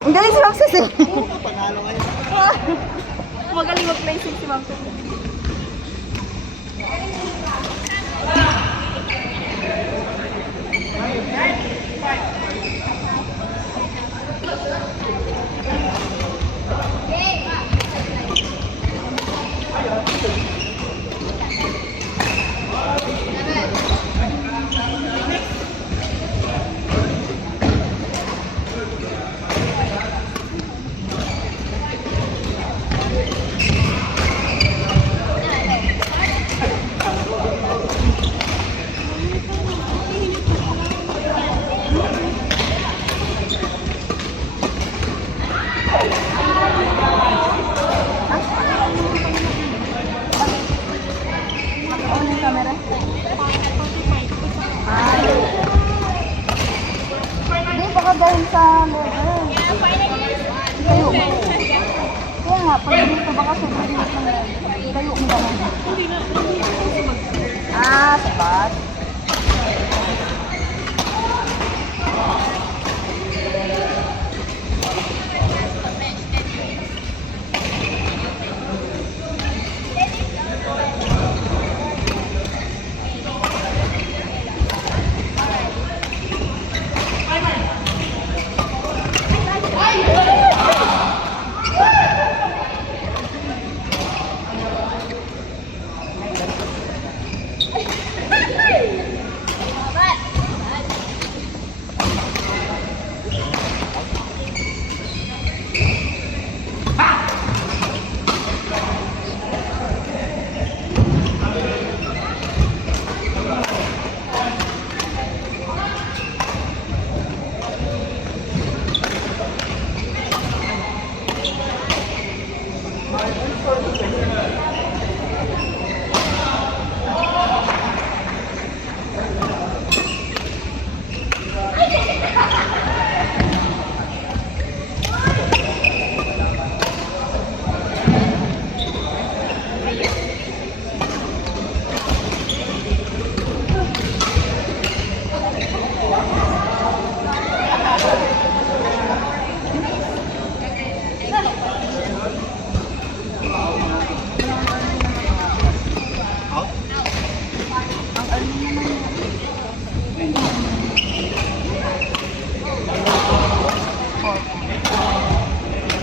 Ang galing si Ma'am Sis eh. Panalo ngayon. Magaling mag-placing si Ma'am Sis. Camera? Hindi, baka dahil sa level. Tayo mo. Kaya nga, pag dito baka sobrang dito ng level. Tayo mo naman. Sabat.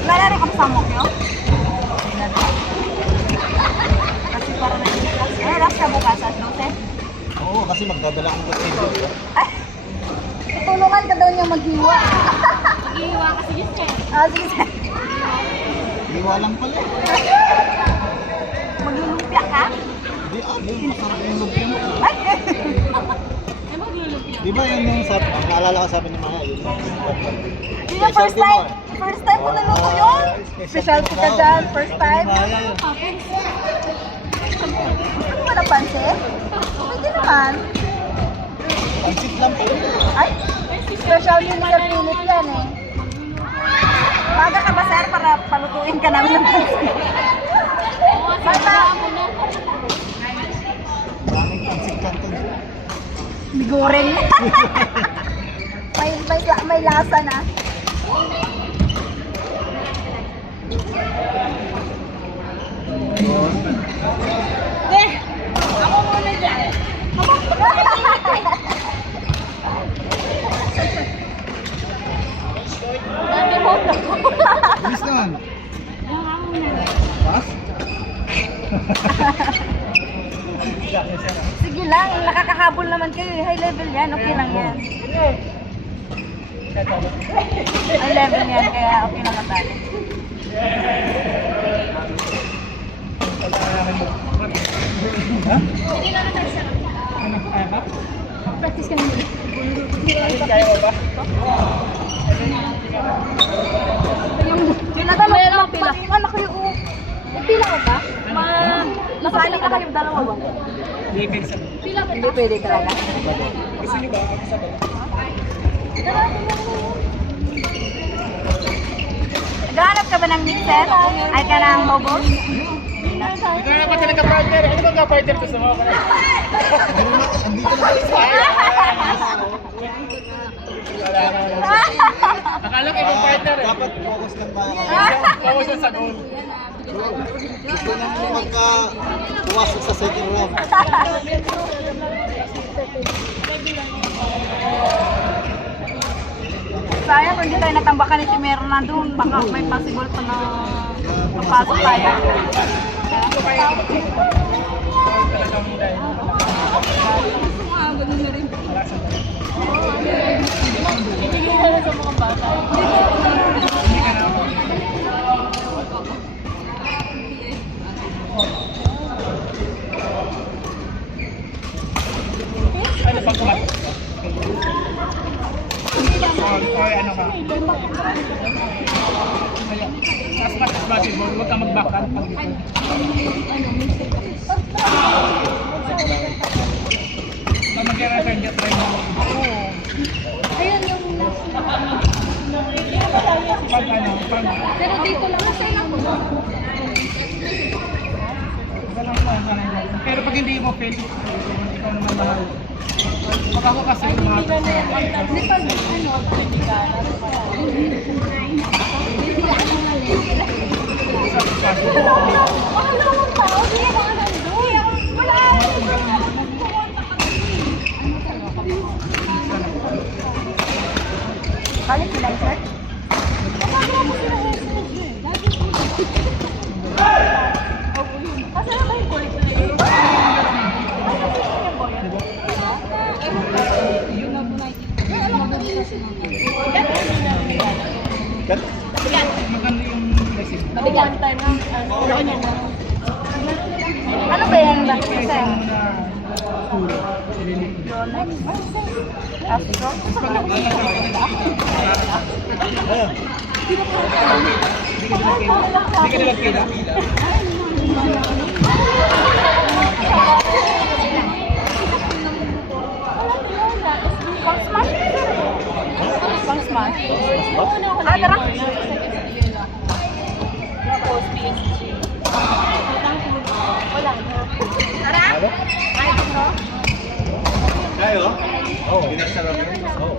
Lalari ka sa mo kasi para na yung class. Last ka bukas at 12? Oo, kasi magdadala ang table. Ay! Tutulungan ka daw niya maghiwa. Mag-iiwa kasi yun sir. Sige sir. Liwa lang pala. Maglulumpia ka? Hindi, masarap yung lumpia mo. Ay! Ay, maglulumpia. Di ba yun yung sabi, naalala ko sabi ni Maya, yun yung Hindi na first time. First time mo naluto yun. Specialty ka dyan. First time. Maya yun. Toppings. Ano ba ng pansit? Pwede naman. Pansit lang po. Ay! Specialty ni Sir Philip yan eh. Maga ka ba sir para palutuin ka namin ng pansit? Bata! Maraming pansit kanton. Bigurin. may lasa na. Ako muna dyan. Dami mo na. Bilis naman. Ako muna. Pas? Sige lang, nakakahabol naman kayo. High level yan, okay lang yan. High level yan, kaya okay lang ang tayo. Practice ka naman. Tinatanong Mayroon ko ako pila. anak kayo. Pila ka ba? Nasali ka kayong dalawa ba? Pila ka Hindi pwede talaga. Naghahanap ka ba ng mixer? Ay ka ng mobile? Ikaw na pati nagka-partner. Ano bang ka-partner gusto mo? Andito na kayo sa Wala na, wala na. Akala ko ibang partner eh. Dapat focus lang tayo. Focus na sa goal. Gusto na mo pumasok sa second round. Sayang kung hindi tayo natambakan ni si Merna doon. Baka may possible pa na papasok tayo. Talagang dahil. Ano pag kumat? Oy, ano ka? Mas basketball, huwag kang mag-backhand pag dito. Pag mag-return, get try mo. Ayun yung last na. Pag ano, pag... Pero dito lang kasi ako. Pero pag hindi mo fail, ikaw naman mahal. Pag ako kasi mga... Hindi pa ano, hindi ka. Balik sila, sir? Kasi na ba yung kulit na yun? Maganda yung blessing. One time lang. Ano ba yan? Kaysa mo na puro. Astro? Ayun. Hindi ka nilagkita. Pang smash? Pang smash? Ah, tara. Tara. Kayo? Oo. Binasa lang yun. Oo.